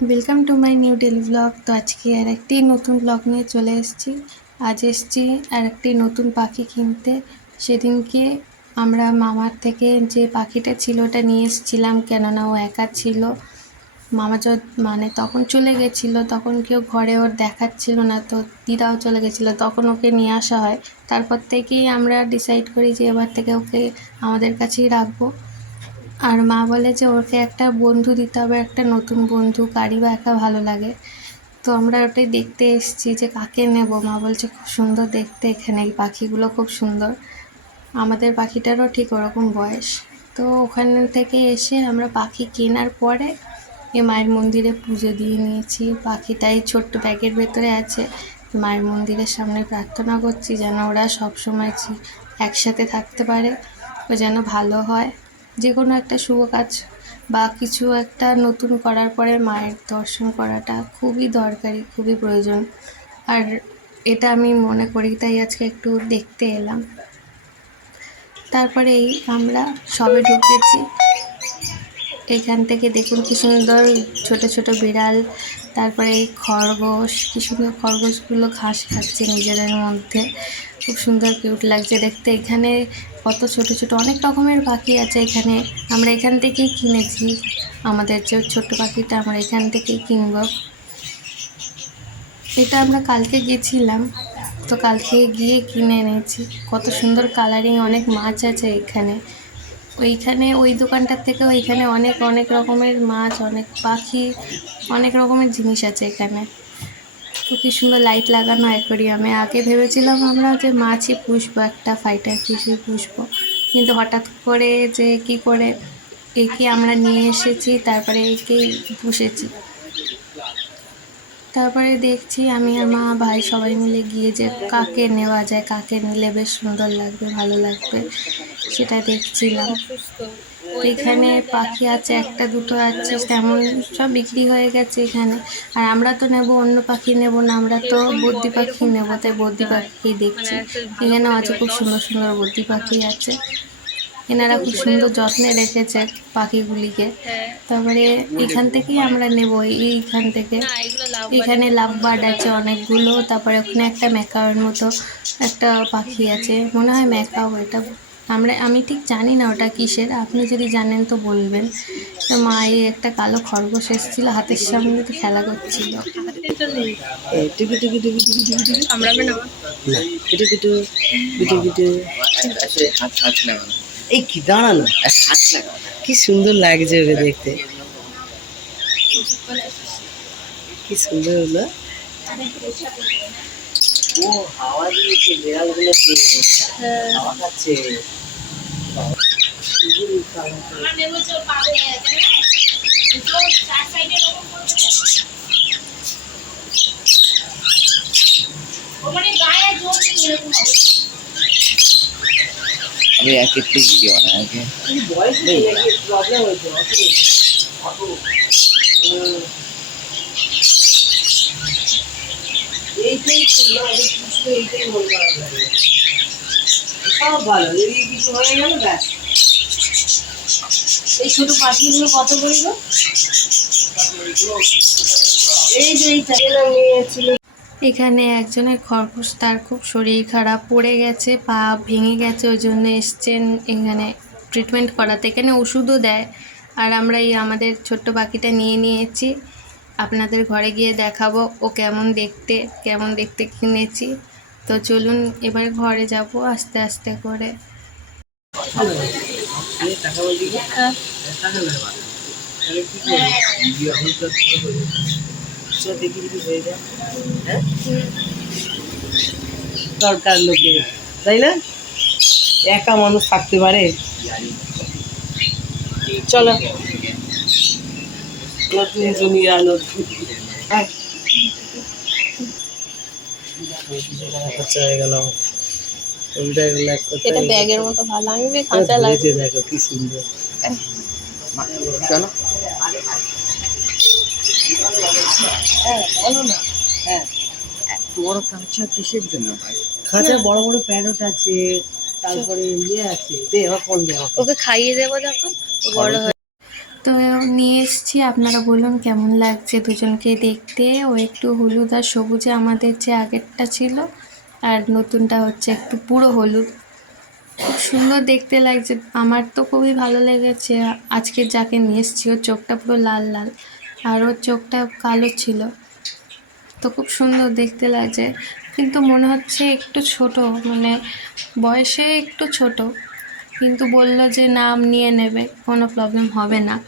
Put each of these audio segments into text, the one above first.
Welcome to my new daily blog তো আজকে আর একটি নতুন ব্লগ নিয়ে চলে এসেছি। আজ এসেছি আর একটি নতুন পাখি কিনতে। সেদিনকে আমরা মামার থেকে যে পাখিটা ছিল ওটা নিয়ে এসেছিলাম, কেননা ও একা ছিল। মামা য মানে তখন চলে গেছিল, তখন কেউ ঘরে ওর দেখাচ্ছিল না, তো দিদাও চলে গেছিল, তখন ওকে নিয়ে আসা হয়। তারপর থেকেই আমরা ডিসাইড করি যে এবার থেকে ওকে আমাদের কাছেই রাখব। আর মা বলে যে ওকে একটা বন্ধু দিতে হবে, একটা নতুন বন্ধু কারি বা একা ভালো লাগে। তো আমরা ওটাই দেখতে এসেছি যে কাকে নেব। মা বলছে, খুব সুন্দর দেখতে এখানে, এই পাখিগুলো খুব সুন্দর। আমাদের পাখিটারও ঠিক ওরকম বয়স। তো ওখান থেকে এসে আমরা পাখি কেনার পরে এ মায়ের মন্দিরে পুজো দিয়ে নিয়েছি। পাখিটাই ছোট্ট ব্যাগের ভেতরে আছে। মায়ের মন্দিরের সামনে প্রার্থনা করছি যেন ওরা সবসময় একসাথে থাকতে পারে। ও যেন ভালো হয়। যে কোনো একটা শুভ কাজ বা কিছু একটা নতুন করার পরে মায়ের দর্শন করাটা খুবই দরকারি, খুবই প্রয়োজন। আর এটা আমি মনে করি, তাই আজকে একটু দেখতে এলাম। তারপরে এই আমরা সবে ঢুকেছি। এখান থেকে দেখুন কি সুন্দর ছোট ছোট বিড়াল, তারপরে এই খরগোশ, কি সুন্দর খরগোশগুলো ঘাস খাচ্ছে নিজেদের মধ্যে। খুব সুন্দর কিউট লাগছে দেখতে। এখানে কত ছোট ছোট অনেক রকমের পাখি আছে এখানে। আমরা এখান থেকেই কিনেছি। আমাদের যে ছোট্ট পাখিটা আমরা এখান থেকেই কিনবো। এটা আমরা কালকে গেছিলাম, তো কালকে গিয়ে কিনে এনেছি। কত সুন্দর কালারিং অনেক মাছ আছে এখানে। ওইখানে, ওই দোকানটার থেকে ওইখানে অনেক অনেক রকমের মাছ, অনেক পাখি, অনেক রকমের জিনিস আছে এখানে। তো কি সুন্দর লাইট লাগানো অ্যাকোরিয়ামে আগে ভেবেছিলাম আমরা যে মাছই পুষবো, একটা ফাইটার ফিশই পুষবো। কিন্তু হঠাৎ করে যে কি করে, একে আমরা নিয়ে এসেছি, তারপরে একেই পুষেছি। তারপরে দেখছি আমি আর মা ভাই সবাই মিলে গিয়ে যে কাকে নেওয়া যায়, কাকে নিলে বেশ সুন্দর লাগবে, ভালো লাগবে, সেটা দেখছিলাম। এখানে পাখি আছে, একটা, দুটো আছে, তেমন সব বিক্রি হয়ে গেছে এখানে। আর আমরা তো নেব, অন্য পাখি নেব না, আমরা তো বদ্যি পাখি নেব, তাই বদ্যি পাখিকেই দেখছি। এখানেও আছে, খুব সুন্দর সুন্দর বদ্যি পাখি আছে। এনারা খুব সুন্দর যত্নে রেখেছে পাখিগুলিকে তারপরে এখান থেকেই আমরা নেব এইখান থেকে এখানে লাভ বার্ড আছে অনেকগুলো তারপরে ওখানে একটা ম্যাকাওয়ের মতো একটা পাখি আছে মনে হয় ম্যাকাও এটা আমরা আমি ঠিক জানি না ওটা কিসের আপনি যদি জানেন তো বলবেন তো মা এই একটা কালো খরগোশ এসেছিল হাতের সামনে তো খেলা করছিল আমরা এই কি দাঁড়া না কি সুন্দর লাগছে ওকে দেখতে। কি সুন্দর হলো। ও হাওয়া দিয়েছে বিড়ালগুলো হাওয়া খাচ্ছে। আমি এক একটু ভিডিও বানাই কিছু এই ছোট পাখিগুলো এই যে নিয়েছিল এখানে একজনের খরগোশ, তার খুব শরীর খারাপ, পড়ে গেছে, পা ভেঙে গেছে, ওই জন্য এসছেন এখানে ট্রিটমেন্ট করাতে। এখানে ওষুধও দেয়। আর আমরা এই আমাদের ছোট্ট পাখিটা নিয়ে নিয়েছি। আপনাদের ঘরে গিয়ে দেখাবো ও কেমন দেখতে কেমন দেখতে কিনেছি। তো চলুন এবার ঘরে যাব আস্তে আস্তে করে। চল দেখি যদি হয়ে যায়। হ্যাঁ? দরকার লোকের তাই না? একা মানুষ থাকতে পারে। চলো। নতুন দুনিয়া নতুন। হ্যাঁ। হয়ে এটা ব্যাগের মতো ভালো। আমি খাঁচা লাগে দেখো কি সুন্দর। শোনো হ্যাঁ বলো না। হ্যাঁ। বড় কাঁচা কিসের জন্য ভাই? খাঁচা বড় বড় প্যারট আছে তারপরে ইয়ে আছে। দে আমার ফোন দে ওকে খাইয়ে দেবো যখন বড় হয় তো নিয়ে এসেছি আপনারা বলুন কেমন লাগছে দুজনকে দেখতে। ও একটু হলুদ আর সবুজে আমাদের যে আগেরটা ছিল আর নতুনটা হচ্ছে একটু পুরো হলুদ। খুব সুন্দর দেখতে লাগছে। আমার তো খুবই ভালো লেগেছে। আজকে যাকে নিয়ে এসেছি ওর চোখটা পুরো লাল লাল। আর ওর চোখটা কালো ছিল। তো খুব সুন্দর দেখতে লাগছে। কিন্তু মনে হচ্ছে একটু ছোট মানে বয়সে একটু ছোট। কিন্তু বলল যে নাম নিয়ে নেবে, কোনো প্রবলেম হবে না।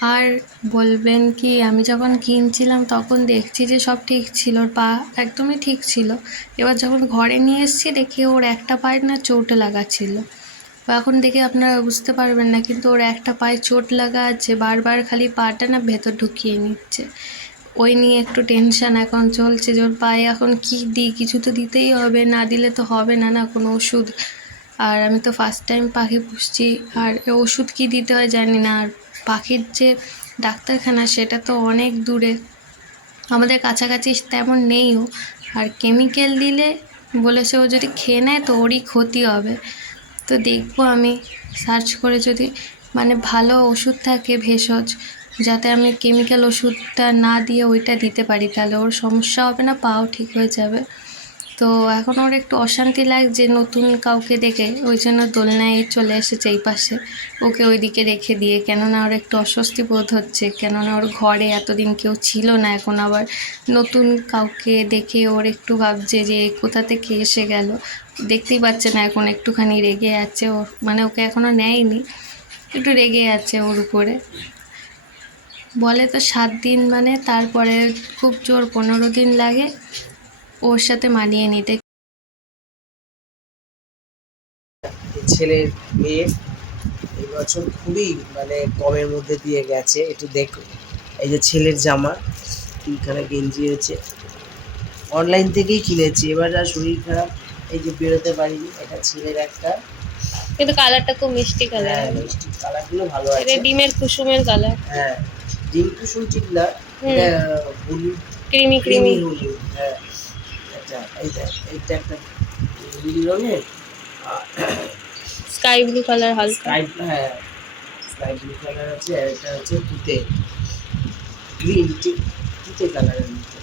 আর বলবেন কি, আমি যখন কিনছিলাম, তখন দেখছি যে সব ঠিক ছিল, ওর পা একদমই ঠিক ছিল। এবার যখন ঘরে নিয়ে এসেছি, দেখি ওর একটা পায়ে না চোট লাগা ছিল। এখন দেখে আপনারা বুঝতে পারবেন না, কিন্তু ওর একটা পায়ে চোট লাগা আছে, বারবার খালি পাটা না ভেতর ঢুকিয়ে নিচ্ছে। ওই নিয়ে একটু টেনশন এখন চলছে যে ওর পায়ে এখন কী দিই? কিছু তো দিতেই হবে, না দিলে তো হবে না না কোনো ওষুধ। আর আমি তো ফার্স্ট টাইম পাখি পুষছি, আর ওষুধ কী দিতে হয় জানি না। আর পাখির যে ডাক্তারখানা সেটা তো অনেক দূরে। আমাদের কাছাকাছি তেমন নেইও। আর কেমিক্যাল দিলে বলেছে ও যদি খেয়ে নেয় তো ওরই ক্ষতি হবে। তো দেখব আমি। সার্চ করে যদি মানে ভালো ওষুধ থাকে ভেষজ, যাতে আমি কেমিক্যাল ওষুধটা না দিয়ে ওইটা দিতে পারি, তাহলে ওর সমস্যা হবে না, পাও ঠিক হয়ে যাবে। তো এখন ওর একটু অশান্তি লাগছে, নতুন কাউকে দেখে, ওই জন্য দোলনায় চলে এসেছে এই পাশে। ওকে ওইদিকে রেখে দিয়ে, কেননা ওর একটু অস্বস্তি বোধ হচ্ছে, কেননা ওর ঘরে এতদিন কেউ ছিল না, এখন আবার নতুন কাউকে দেখে ওর একটু ভাবছে যে কোথা থেকে এসে গেল। দেখতেই পাচ্ছে না এখন একটুখানি রেগে আছে ও। মানে ওকে এখনও নেয়নি। একটু রেগে আছে ওর উপরে। বলে তো সাত দিন মানে তারপরে খুব জোর পনেরো দিন লাগে ওর সাথে মানিয়ে নিতে। ছেলের মেয়ে, এই বছর খুবই মানে কমের মধ্যে দিয়ে গেছে। একটু দেখো, এই যে ছেলের জামা, তিনখানা গেঞ্জি হয়েছে অনলাইন থেকেই কিনেছি। এবার আর শরীর খারাপ। এই যে বেরোতে পারিনি এটা ছেলের একটা। কিন্তু কালারটা খুব মিষ্টি কালার। হ্যাঁ মিষ্টি কালারগুলো ভালো আছে। এটা ডিমের কুসুমের কালার। হ্যাঁ ডিম কুসুম ঠিক না। এটা হলুদ ক্রিমি ক্রিমি। হলুদ হ্যাঁ। এটা এইটা এইটা একটা নীল রঙের। স্কাই ব্লু কালার হালকা। স্কাই হ্যাঁ স্কাই ব্লু কালার আছে আর এটা হচ্ছে তুতে। গ্রিন তুতে কালারের মধ্যে।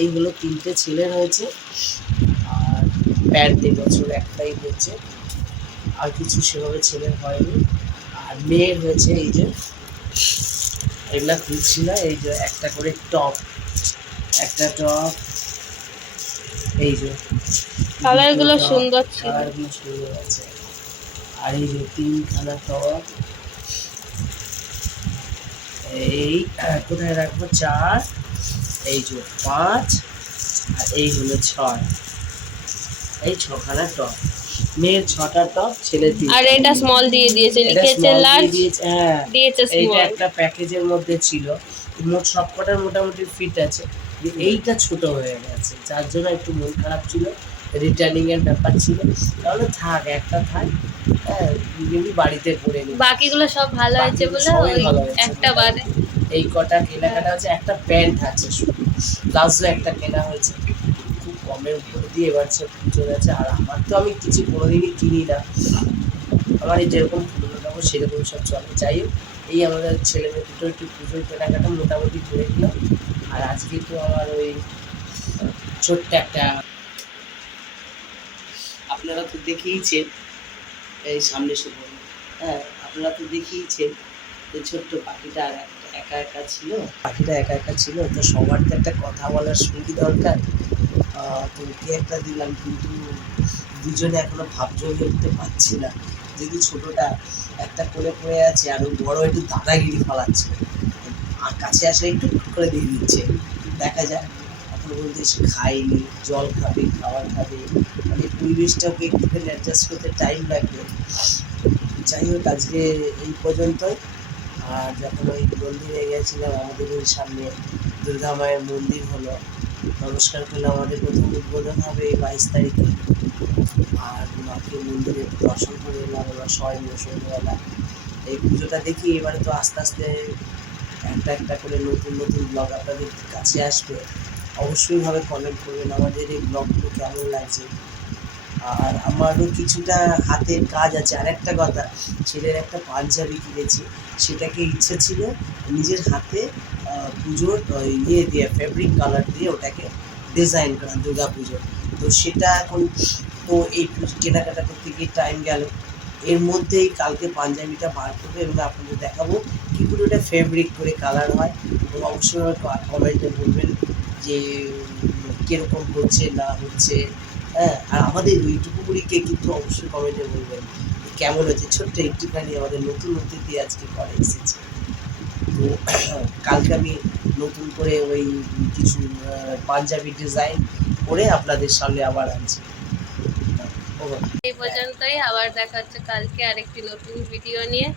এইগুলো তিনটে ছেলের হয়েছে প্যান্ট এবছর একটাই হয়েছে। আর কিছু সেভাবে ছেলের হয়নি। আর মেয়ের হয়েছে এই যে এগুলা খুঁজছি না এই যে একটা করে টপ একটা টপ এই যে। কালারগুলো দুটো top, সুন্দর ছিল। কালারগুলো সুন্দর আছে। আর এই যে তিন তিনখানা টপ এই কোথায় রাখব? চার এই যে পাঁচ আর এই হলো ছয়। এই ছখানা টপ মেয়ের ছটা টপ ছেলে তিন আর এটা স্মল দিয়ে দিয়েছে লিখেছে লার্জ হ্যাঁ। দিয়েছে স্মল একটা প্যাকেজের মধ্যে ছিল। মোট সবকটার মোটামুটি ফিট আছে। এইটা ছোট হয়ে গেছে। যার জন্য একটু মন খারাপ ছিল রিটার্নিং এর ব্যাপার ছিল। তাহলে থাক একটা থাক। হ্যাঁ কিন্তু বাড়িতে পরে নি বাকিগুলো সব ভালো হয়েছে বলে ওই একটা বাদে। এই কটা কেনাকাটা হচ্ছে একটা প্যান্ট আছে। প্লাজো একটা কেনা হয়েছে। কমের উপরে দিয়ে এবার সে পুজো গেছে। আর আমার তো আমি কিছু কোনোদিনই কিনি না। আমার এই যেরকম পুজো দেবো সেরকম সব চলে। যাই হোক, এই আমাদের ছেলে মেয়ে দুটো একটু পুজোর কেনাকাটা মোটামুটি করে দিলাম আর আজকে তো আমার ওই ছোট্ট একটা আপনারা তো দেখেইছেন এই সামনে শুভ হ্যাঁ আপনারা তো দেখেইছেন এই ছোট্ট পাখিটা আর একটা একা একা ছিল। পাখিটা একা একা ছিল, তো সবার তো একটা কথা বলার সঙ্গী দরকার। তো কি একটা দিলাম কিন্তু দুজনে এখনও ভাব জমিয়ে উঠতে পারছি না। যদি ছোটটা একটা কোলে পড়ে আছে আর বড় একটু দাদাগিরি ফলাচ্ছে আর কাছে আসলে একটু করে দিয়ে দিচ্ছে। দেখা যাক। এখন বলতে এসে খাইনি জল খাবে, খাবার খাবে। মানে পরিবেশটা ওকে একটুখানি অ্যাডজাস্ট করতে টাইম লাগবে। যাই হোক, আজকে এই পর্যন্তই। আর যখন ওই মন্দিরে গেছিলাম, আমাদের ওই সামনে দুর্গা মায়ের মন্দির হলো। নমস্কার করলে আমাদের প্রথম উদ্বোধন হবে এই বাইশ তারিখে। আর মাকে মন্দিরে দর্শন করে এলাম, এবার সবাই মিলে এই পুজোটা দেখি, এবারে তো আস্তে আস্তে একটা একটা করে নতুন নতুন ব্লগ আপনাদের কাছে আসবে। অবশ্যই ভাবে কমেন্ট করবেন আমাদের এই ব্লগগুলো কেমন লাগছে। আর আমারও কিছুটা হাতের কাজ আছে। আর একটা কথা, ছেলের একটা পাঞ্জাবি কিনেছি, সেটাকে ইচ্ছে ছিল নিজের হাতে পুজোর ইয়ে দিয়ে ফেব্রিক কালার দিয়ে ওটাকে ডিজাইন করা, দুর্গা পুজোর তো সেটা এখন তো এই কেনাকাটা করতে গিয়ে টাইম গেল। এর মধ্যেই কালকে পাঞ্জাবিটা বার করব এবং আপনাদের দেখাবো কী করে ওটা ফেব্রিক করে কালার হয়। এবং অবশ্যই কমেন্টে বলবেন যে, কীরকম হচ্ছে, না হচ্ছে। হ্যাঁ আর আমাদের ইউটিউবগুলিকে কিন্তু অবশ্যই কমেন্টে বলবেন কেমন হচ্ছে ছোট্ট একটুখানি আমাদের নতুন অতিথি আজকে করে এসেছে। তো কালকে আমি নতুন করে ওই কিছু পাঞ্জাবি ডিজাইন করে আপনাদের সামনে আবার আনছি. এই পর্যন্তই, আবার দেখা হচ্ছে কালকে আরেকটি নতুন ভিডিও নিয়ে